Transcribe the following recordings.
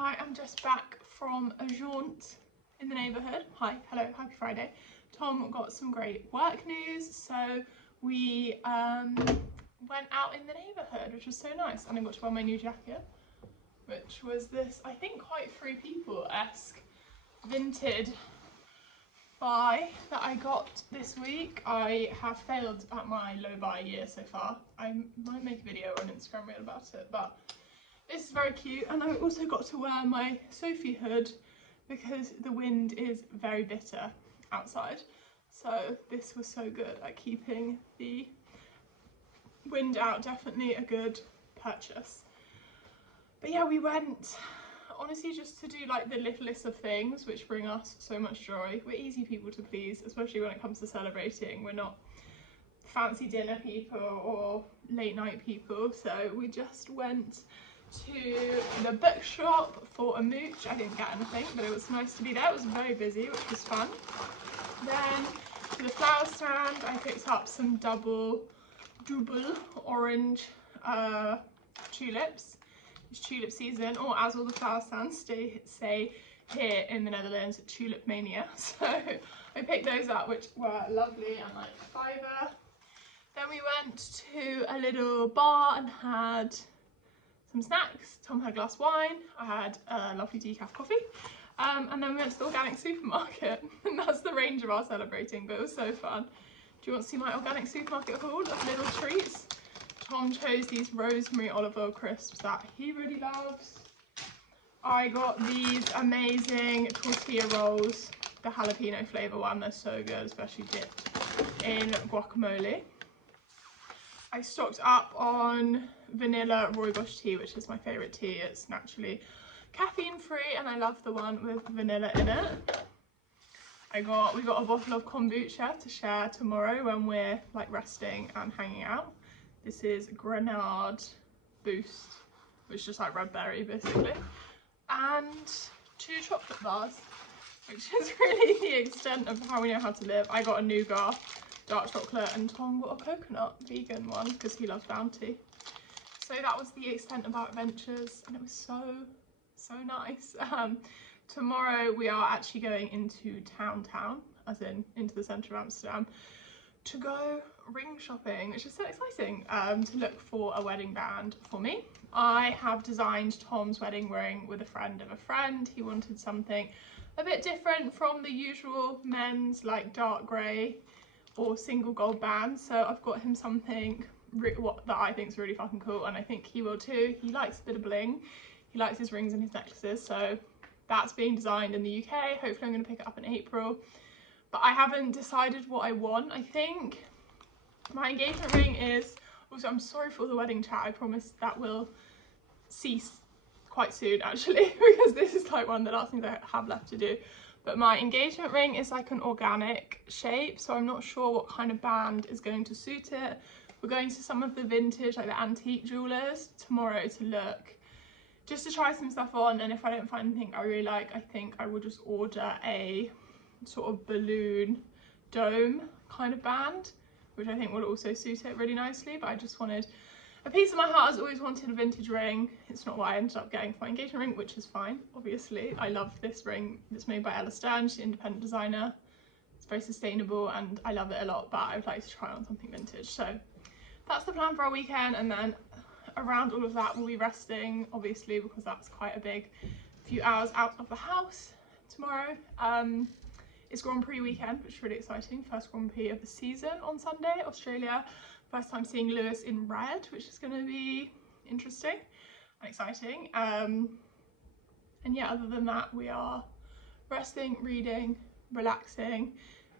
I am just back from a jaunt in the neighbourhood. Hi, hello, happy Friday. Tom got some great work news, so we went out in the neighbourhood, which was so nice, and I got to wear my new jacket, which was this, I think, quite Free People-esque vintage buy that I got this week. I have failed at my low buy year so far. I might make a video or an Instagram reel about it, but this is very cute. And I also got to wear my Sophie hood because the wind is very bitter outside, so this was so good at keeping the wind out. Definitely a good purchase. But yeah, we went honestly just to do like the littlest of things which bring us so much joy. We're easy people to please, especially when it comes to celebrating. We're not fancy dinner people or late night people, so we just went to the bookshop for a mooch. I didn't get anything, but it was nice to be there. It was very busy, which was fun. Then to the flower stand, I picked up some double orange tulips. It's tulip season, or as all the flower stands say here in the Netherlands, tulip mania. So I picked those up, which were lovely and like £5. Then we went to a little bar and had some snacks. Tom had a glass of wine, I had a lovely decaf coffee, and then we went to the organic supermarket, and that's the range of our celebrating, but it was so fun. Do you want to see my organic supermarket haul of little treats? Tom chose these rosemary olive oil crisps that he really loves. I got these amazing tortilla rolls, the jalapeno flavour one. They're so good, especially dipped in guacamole. I stocked up on vanilla rooibos tea, which is my favourite tea. It's naturally caffeine free and I love the one with vanilla in it. We got a bottle of kombucha to share tomorrow when we're like resting and hanging out. This is Grenade Boost, which is just like red berry basically. And 2 chocolate bars, which is really the extent of how we know how to live. I got a nougat dark chocolate and Tom got a coconut vegan one because he loves Bounty. So that was the extent of our adventures, and it was so nice. Tomorrow we are actually going into town, as in into the centre of Amsterdam, to go ring shopping, which is so exciting, to look for a wedding band for me. I have designed Tom's wedding ring with a friend of a friend. He wanted something a bit different from the usual men's like dark grey or single gold bands, so I've got him something that I think is really fucking cool, and I think he will too. He likes a bit of bling, he likes his rings and his necklaces, so that's being designed in the UK. Hopefully I'm going to pick it up in April. But I haven't decided what I want. I think my engagement ring is, also I'm sorry for all the wedding chat, I promise that will cease quite soon actually, because this is like one of the last things I have left to do. But my engagement ring is like an organic shape, so I'm not sure what kind of band is going to suit it. We're going to some of the vintage, like the antique jewellers tomorrow to look, just to try some stuff on, and if I don't find anything I really like, I think I will just order a sort of balloon dome kind of band, which I think will also suit it really nicely. But I just wanted a piece of my heart. Has always wanted a vintage ring. It's not what I ended up getting for my engagement ring, which is fine, obviously. I love this ring. It's made by Ella Stern, she's an independent designer. It's very sustainable and I love it a lot, but I would like to try on something vintage. So that's the plan for our weekend, and then around all of that we'll be resting, obviously, because that's quite a big few hours out of the house tomorrow. It's Grand Prix weekend, which is really exciting. First Grand Prix of the season on Sunday, Australia. First time seeing Lewis in red, which is going to be interesting and exciting. And yeah, other than that, we are resting, reading, relaxing.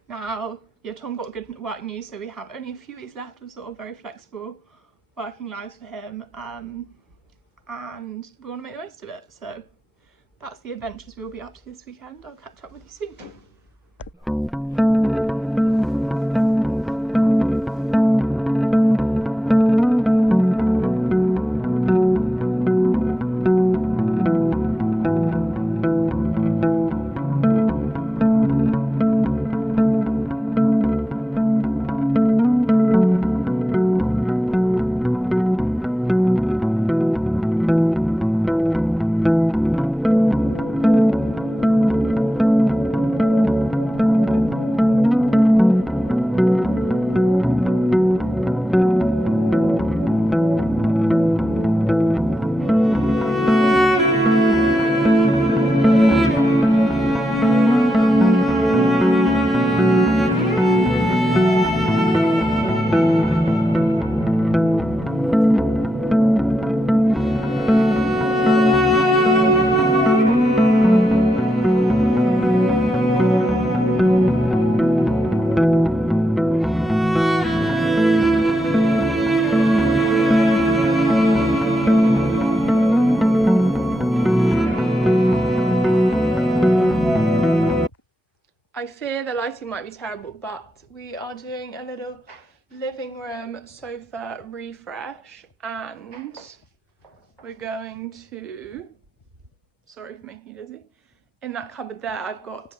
Now, yeah, Tom got good work news, so we have only a few weeks left of sort of very flexible working lives for him, and we want to make the most of it. So that's the adventures we'll be up to this weekend. I'll catch up with you soon. I fear the lighting might be terrible, but we are doing a little living room sofa refresh, and we're going to, sorry for making you dizzy, in that cupboard there I've got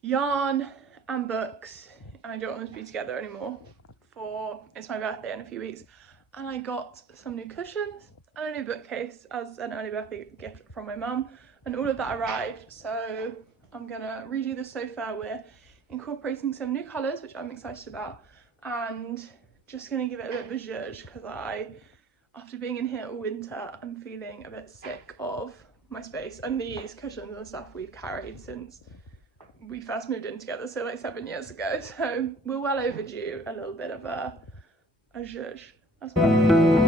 yarn and books, and I don't want them to be together anymore, for it's my birthday in a few weeks, and I got some new cushions and a new bookcase as an early birthday gift from my mum, and all of that arrived. So I'm gonna redo the sofa. We're incorporating some new colours, which I'm excited about, and just gonna give it a bit of a zhuzh, because after being in here all winter, I'm feeling a bit sick of my space, and these cushions and stuff we've carried since we first moved in together, so like 7 years ago. So we're well overdue a little bit of a zhuzh as well.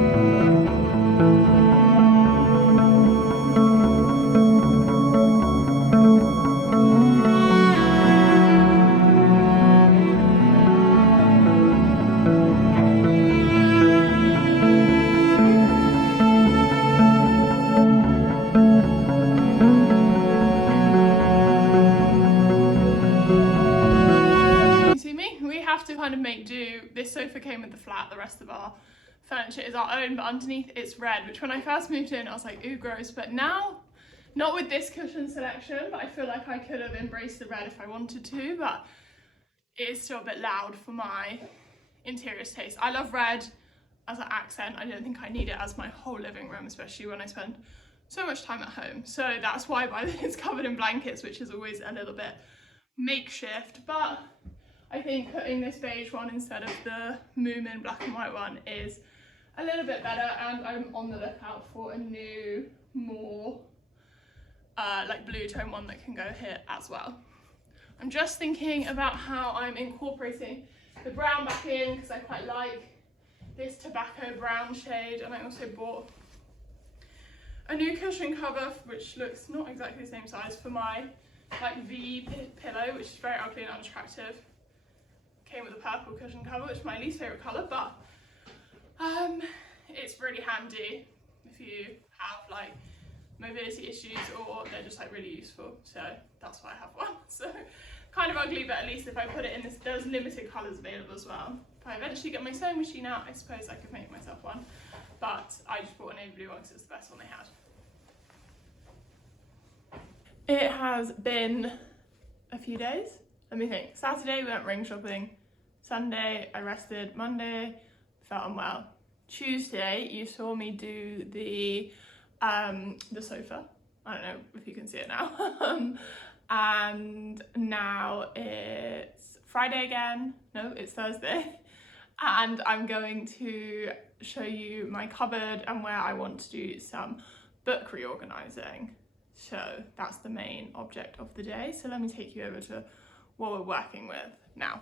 Kind of make do. This sofa came with the flat, the rest of our furniture is our own, but underneath it's red, which when I first moved in I was like, ooh, gross, but now, not with this cushion selection, but I feel like I could have embraced the red if I wanted to, but it is still a bit loud for my interior taste. I love red as an accent. I don't think I need it as my whole living room, especially when I spend so much time at home. So that's why I buy this covered in blankets, which is always a little bit makeshift, but I think putting this beige one instead of the Moomin black and white one is a little bit better, and I'm on the lookout for a new, more like blue tone one that can go here as well. I'm just thinking about how I'm incorporating the brown back in, because I quite like this tobacco brown shade, and I also bought a new cushion cover which looks not exactly the same size for my like V pillow, which is very ugly and unattractive. Came with a purple cushion cover, which is my least favourite colour, but it's really handy if you have like mobility issues, or they're just like really useful, so that's why I have one. So kind of ugly, but at least if I put it in this, there's limited colours available as well. If I eventually get my sewing machine out, I suppose I could make myself one, but I just bought a navy blue one because it's the best one they had. It has been a few days. Let me think. Saturday we went ring shopping. Sunday I rested. Monday felt unwell. Tuesday you saw me do the sofa. I don't know if you can see it now. And now it's Friday again. No, it's Thursday. And I'm going to show you my cupboard and where I want to do some book reorganizing. So that's the main object of the day. So let me take you over to what we're working with now.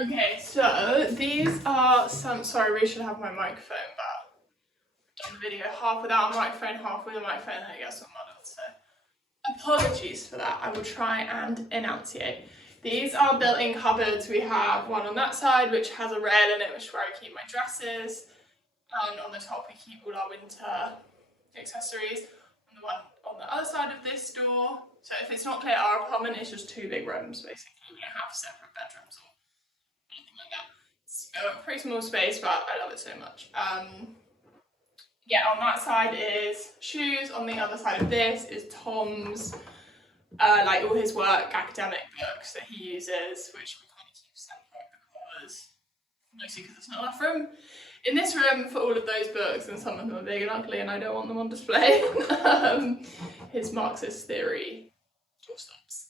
Okay, so these are some, sorry, I really should have my microphone, but I've done the video half without a microphone, half with a microphone, and it gets so muddled, so apologies for that. I will try and enunciate. These are built-in cupboards. We have one on that side which has a rail in it, which is where I keep my dresses, and on the top we keep all our winter accessories. And the one on the other side of this door, so if it's not clear, our apartment is just 2 big rooms basically. We don't have separate bedrooms or anything like that. It's a pretty small space, but I love it so much. Yeah, on that side is shoes. On the other side of this is Tom's, like all his work, academic books that he uses, which we kind of keep separate because, mostly because there's not enough room in this room for all of those books, and some of them are big and ugly and I don't want them on display. His Marxist theory doorstops.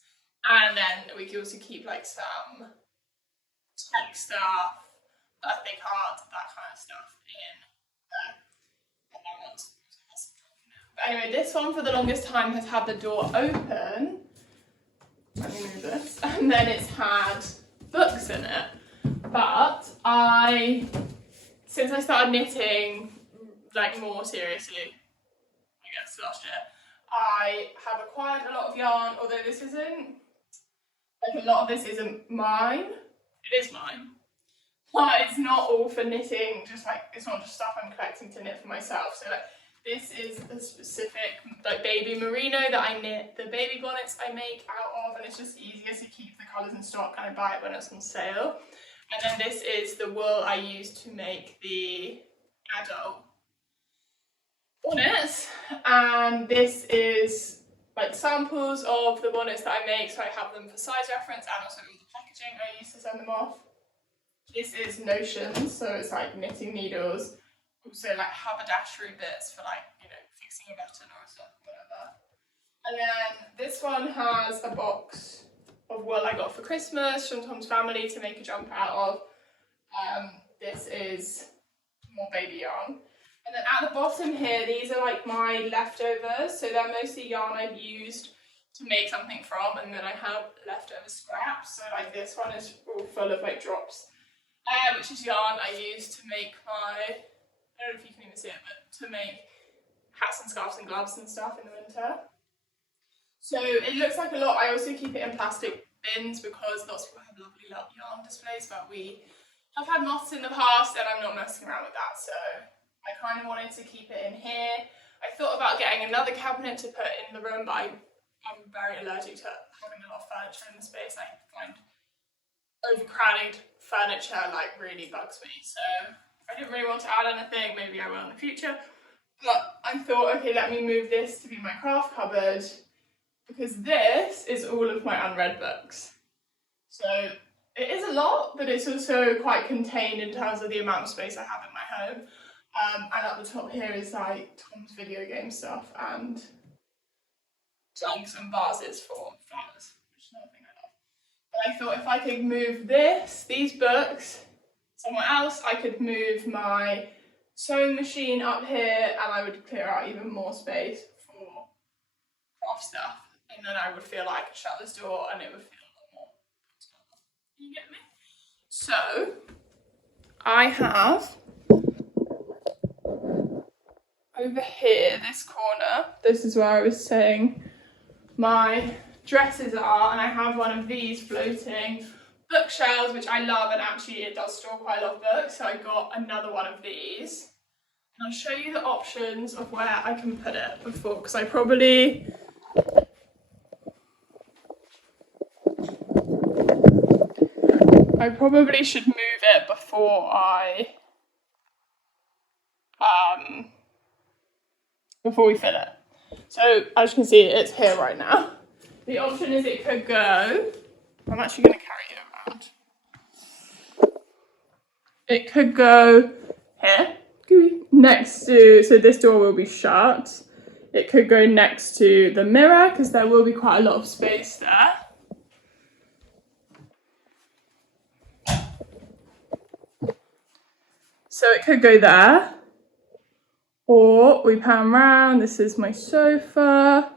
And then we can also keep like some tech stuff, I think art, that kind of stuff in there. But anyway, this one for the longest time has had the door open. Let me move this. And then it's had books in it. But since I started knitting like more seriously, I guess last year, I have acquired a lot of yarn, although this isn't, like a lot of this isn't mine. It is mine. But it's not all for knitting, just like, it's not just stuff I'm collecting to knit for myself. So like, This is a specific like baby merino that I knit the baby bonnets I make out of, and it's just easier to keep the colours in stock and I buy it when it's on sale. And then this is the wool I use to make the adult bonnets, and this is like samples of the bonnets that I make, so I have them for size reference and also all the packaging I use to send them off. This is notions, so it's like knitting needles, also like haberdashery bits for like, you know, fixing a button or something, whatever. And then this one has a box of wool I got for Christmas from Tom's family to make a jumper out of. This is more baby yarn. And then at the bottom here, these are like my leftovers, so they're mostly yarn I've used to make something from, and then I have leftover scraps. So like this one is all full of like drops, which is yarn I use to make my, I don't know if you can even see it, but to make hats and scarves and gloves and stuff in the winter. So it looks like a lot. I also keep it in plastic bins because lots of people have lovely yarn displays, but we have had moths in the past and I'm not messing around with that, so I kind of wanted to keep it in here. I thought about getting another cabinet to put in the room, but I'm very allergic to having a lot of furniture in the space. I find overcrowded furniture like really bugs me, so I didn't really want to add anything. Maybe I will in the future, but I thought, okay, let me move this to be my craft cupboard, because this is all of my unread books. So it is a lot, but it's also quite contained in terms of the amount of space I have in my home. And at the top here is like Tom's video game stuff and jugs and vases for flowers, which is another thing I love. But I thought if I could move these books somewhere else, I could move my sewing machine up here and I would clear out even more space for craft stuff. And then I would feel like I could shut this door and it would feel a lot more put together. You get me? So I have over here, this corner, this is where I was saying my dresses are, and I have one of these floating bookshelves, which I love, and actually it does store quite a lot of books, so I got another one of these. And I'll show you the options of where I can put it before, because I probably should move it before before we fill it. So as you can see, it's here right now. The option is it could go, I'm actually going to carry it around. It could go here, next to, so this door will be shut. It could go next to the mirror because there will be quite a lot of space there. So it could go there, or we pan round. This is my sofa.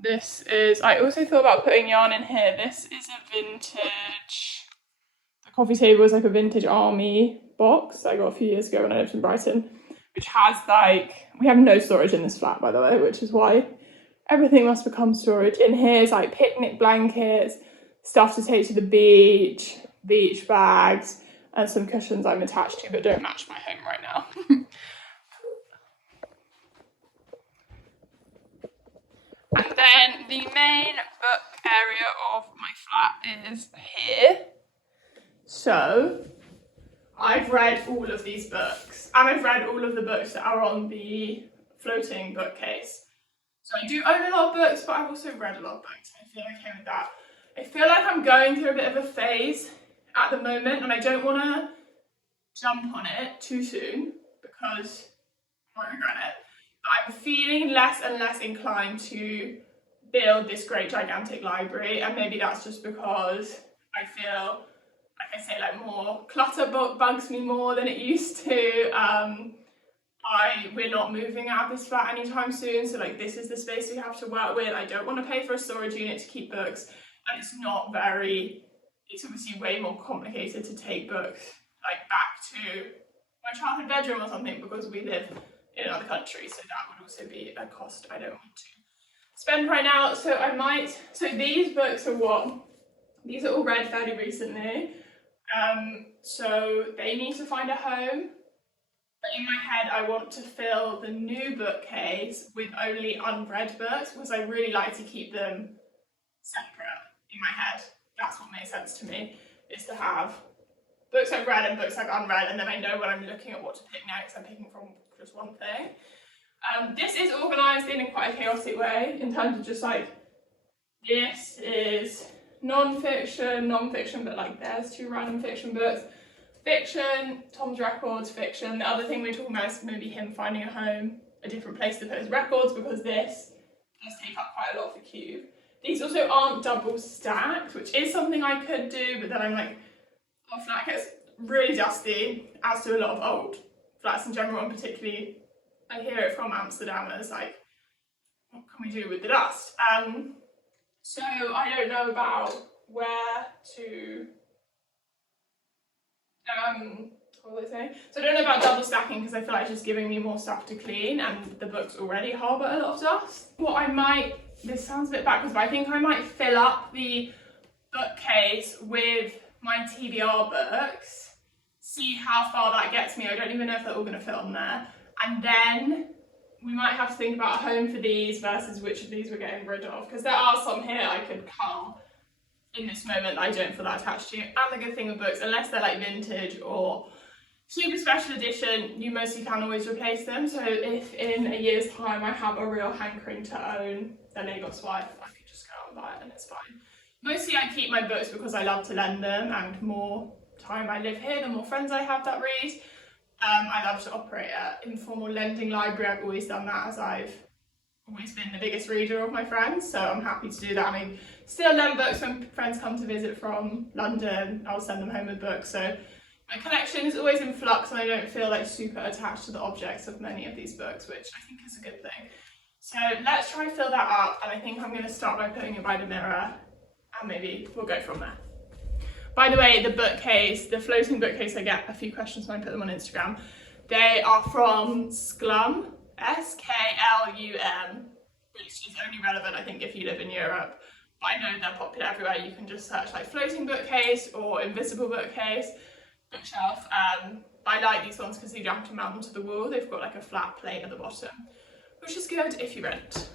This is, I also thought about putting yarn in here. This is a vintage, the coffee table is like a vintage army box I got a few years ago when I lived in Brighton, which has like, we have no storage in this flat by the way, which is why everything must become storage. In here is like picnic blankets, stuff to take to the beach, beach bags, and some cushions I'm attached to but don't match my home right now. And then the main book area of my flat is here. So I've read all of these books, and I've read all of the books that are on the floating bookcase. So I do own a lot of books, but I've also read a lot of books. I feel okay with that. I feel like I'm going through a bit of a phase at the moment, and I don't want to jump on it too soon because I might regret it. But I'm feeling less and less inclined to build this great gigantic library, and maybe that's just because I feel, like I say, like more clutter bugs me more than it used to. We're not moving out of this flat anytime soon, so like this is the space we have to work with. I don't want to pay for a storage unit to keep books, and it's obviously way more complicated to take books like back to my childhood bedroom or something because we live in another country, so that would also be a cost I don't want to spend right now. So these books are these are all read fairly recently, so they need to find a home. But in my head, I want to fill the new bookcase with only unread books because I really like to keep them separate in my head. That's what makes sense to me, is to have books I've read and books I've unread, and then I know when I'm looking at what to pick next, I'm picking from just one thing. This is organised in quite a chaotic way in terms of just like, this is non-fiction, but like there's 2 random fiction books. Fiction, Tom's records, fiction. The other thing we're talking about is maybe him finding a home, a different place to put his records, because this does take up quite a lot of the cube. These also aren't double stacked, which is something I could do, but then I'm like, our flat gets really dusty, as do a lot of old flats in general, and particularly I hear it from Amsterdamers, like, what can we do with the dust? So I don't know about where to, what was I saying? So I don't know about double stacking because I feel like it's just giving me more stuff to clean, and the books already harbour a lot of dust. What I might, this sounds a bit backwards, but I think I might fill up the bookcase with my TBR books, see how far that gets me. I don't even know if they're all going to fit on there. And then we might have to think about a home for these versus which of these we're getting rid of, because there are some here I could cull in this moment that I don't feel that attached to. And the good thing with books, unless they're like vintage or super special edition, you mostly can always replace them. So if in a year's time I have a real hankering to own the Lagos Wife, I could just go out and buy it and it's fine. Mostly I keep my books because I love to lend them, and more time I live here, the more friends I have that read. I love to operate an informal lending library. I've always done that, as I've always been the biggest reader of my friends, so I'm happy to do that. I mean, still lend books when friends come to visit from London. I'll send them home with books, so my collection is always in flux, and I don't feel like super attached to the objects of many of these books, which I think is a good thing. So let's try and fill that up, and I think I'm going to start by putting it by the mirror, and maybe we'll go from there. By the way, the bookcase, the floating bookcase, I get a few questions when I put them on Instagram. They are from Sklum, S-K-L-U-M, which is only relevant, I think, if you live in Europe. But I know they're popular everywhere. You can just search like floating bookcase or invisible bookcase, bookshelf. I like these ones because you don't have to mount them to the wall. They've got like a flat plate at the bottom, which is good if you rent.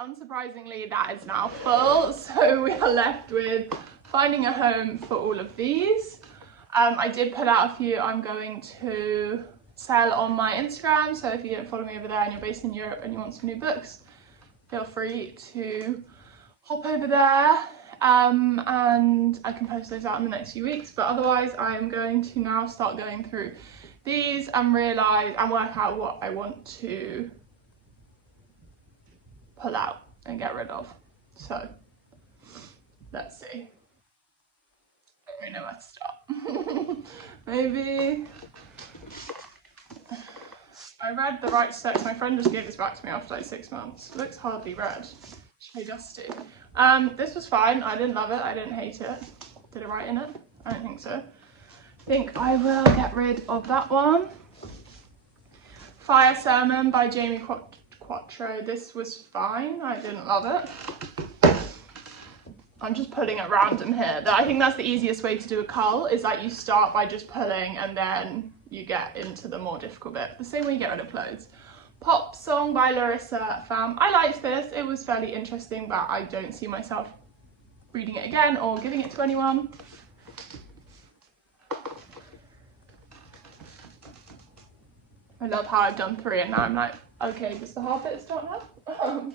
Unsurprisingly, that is now full, so we are left with finding a home for all of these. I did put out a few I'm going to sell on my Instagram, so if you don't follow me over there and you're based in Europe and you want some new books, feel free to hop over there, and I can post those out in the next few weeks. But otherwise, I'm going to now start going through these and realise and work out what I want to pull out and get rid of. So let's see. I don't know where to start. Maybe I read The Right Sex. My friend just gave this back to me after like 6 months. It looks hardly read. It's very dusty. This was fine. I didn't love it. I didn't hate it. Did it write in it? I don't think so. I think I will get rid of that one. Fire Sermon by Jamie Quattro. This was fine. I didn't love it. I'm just pulling at random here. I think that's the easiest way to do a cull, is that you start by just pulling and then you get into the more difficult bit. The same way you get rid of clothes. Pop Song by Larissa Pham. I liked this. It was fairly interesting, but I don't see myself reading it again or giving it to anyone. I love how I've done 3 and now I'm like, okay, does the hard bit start now?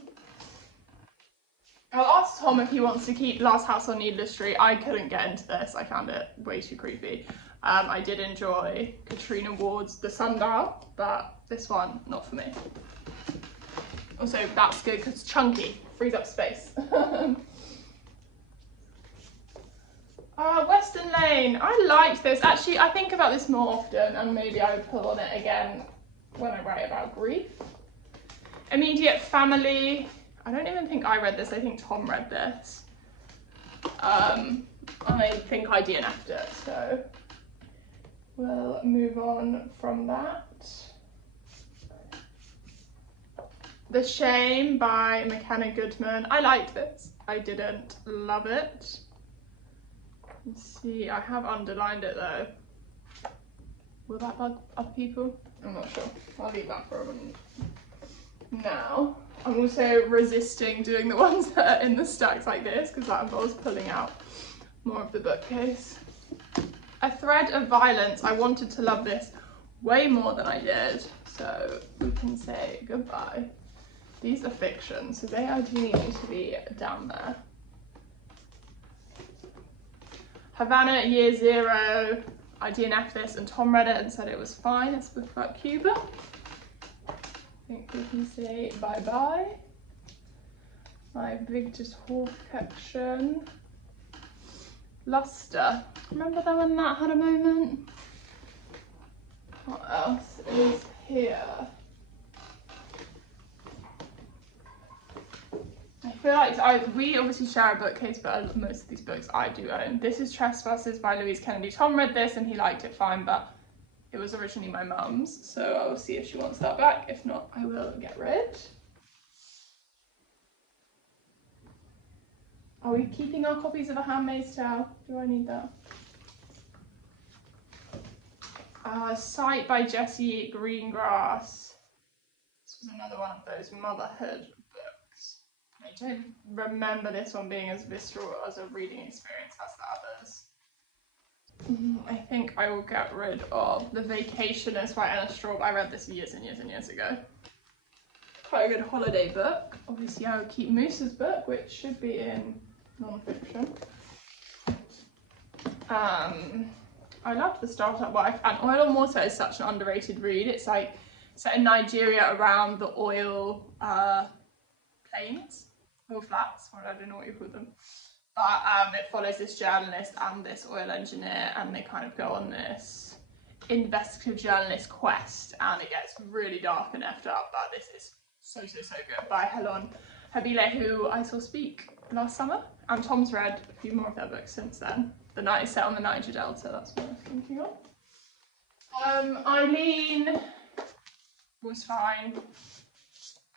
I'll ask Tom if he wants to keep Last House on Needless Street. I couldn't get into this. I found it way too creepy. I did enjoy Katrina Ward's The Sundial, but this one, not for me. Also, that's good because it's chunky, frees up space. Western Lane. I liked this. Actually, I think about this more often, and maybe I would pull on it again when I write about grief. Immediate Family. I don't even think I read this. I think Tom read this. I think I DNF'd it, so we'll move on from that. The Shame by McKenna Goodman. I liked this. I didn't love it. Let's see, I have underlined it though. Will that bug other people? I'm not sure. I'll leave that for a moment. Now, I'm also resisting doing the ones that are in the stacks like this because that involves pulling out more of the bookcase. A Thread of Violence. I wanted to love this way more than I did, so we can say goodbye. These are fiction, so they ideally need to be down there. Havana Year Zero. I DNF'd this and Tom read it and said it was fine. It's a book about Cuba. I think we can say bye-bye. My Victor's Hawk collection. Luster. Remember that when that had a moment? What else is here? I feel like we obviously share a bookcase, but most of these books I do own. This is Trespasses by Louise Kennedy. Tom read this and he liked it fine, but it was originally my mum's, so I'll see if she wants that back. If not, I will get rid. Are we keeping our copies of A Handmaid's Tale? Do I need that? Sight by Jessie Greengrass. This was another one of those motherhood books. I don't remember this one being as visceral as a reading experience as the others. I think I will get rid of The Vacationist by Anna Straub. I read this years and years and years ago. Quite a good holiday book. Obviously I would keep Moose's book, which should be in non-fiction. I loved The Startup Wife, and Oil and Water is such an underrated read. It's like set in Nigeria around the oil plains, oil flats, I don't know what you call them. But it follows this journalist and this oil engineer, and they kind of go on this investigative journalist quest, and it gets really dark and effed up, but this is so good, by Helen Habile, who I saw speak last summer, and Tom's read a few more of their books since then. The night is set on the Niger Delta, that's what I was thinking of. Eileen was fine.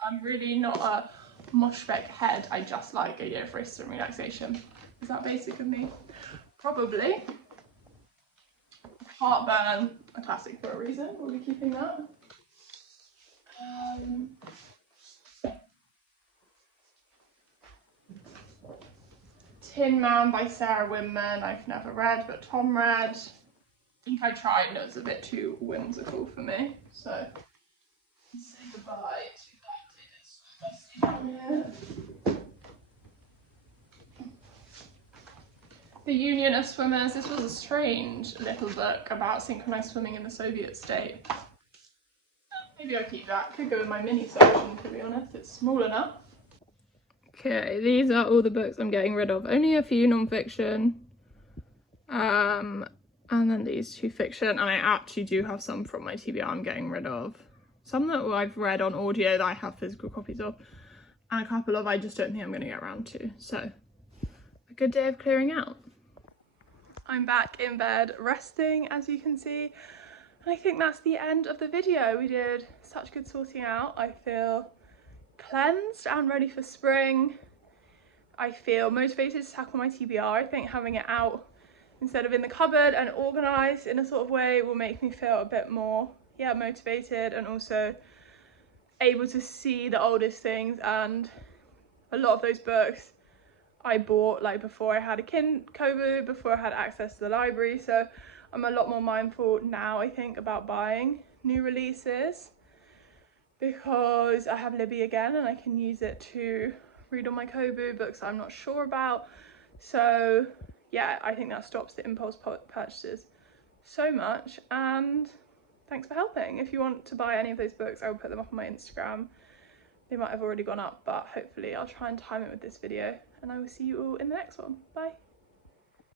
I'm really not a Moshfegh head, I just like a year of rest and relaxation. Is that basic of me? Probably. Heartburn, a classic for a reason, we'll be keeping that. Tin Man by Sarah Winman, I've never read, but Tom read. I think I tried and it was a bit too whimsical for me, so let's say goodbye to that. The Union of Swimmers. This was a strange little book about synchronized swimming in the Soviet state. Maybe I'll keep that. Could go in my mini section, to be honest. It's small enough. Okay, these are all the books I'm getting rid of. Only a few non-fiction. And then these two fiction. And I actually do have some from my TBR I'm getting rid of. Some that I've read on audio that I have physical copies of. And a couple of I just don't think I'm going to get around to. So, a good day of clearing out. I'm back in bed resting, as you can see. And I think that's the end of the video. We did such good sorting out. I feel cleansed and ready for spring. I feel motivated to tackle my TBR. I think having it out instead of in the cupboard and organised in a sort of way will make me feel a bit more, motivated, and also able to see the oldest things. And a lot of those books I bought like before I had a COVID, before I had access to the library, so I'm a lot more mindful now, I think, about buying new releases, because I have Libby again and I can use it to read all my Kobu books I'm not sure about. So yeah, I think that stops the impulse purchases so much. And thanks for helping. If you want to buy any of those books, I will put them up on my Instagram. They might have already gone up, but hopefully I'll try and time it with this video, and I will see you all in the next one. Bye.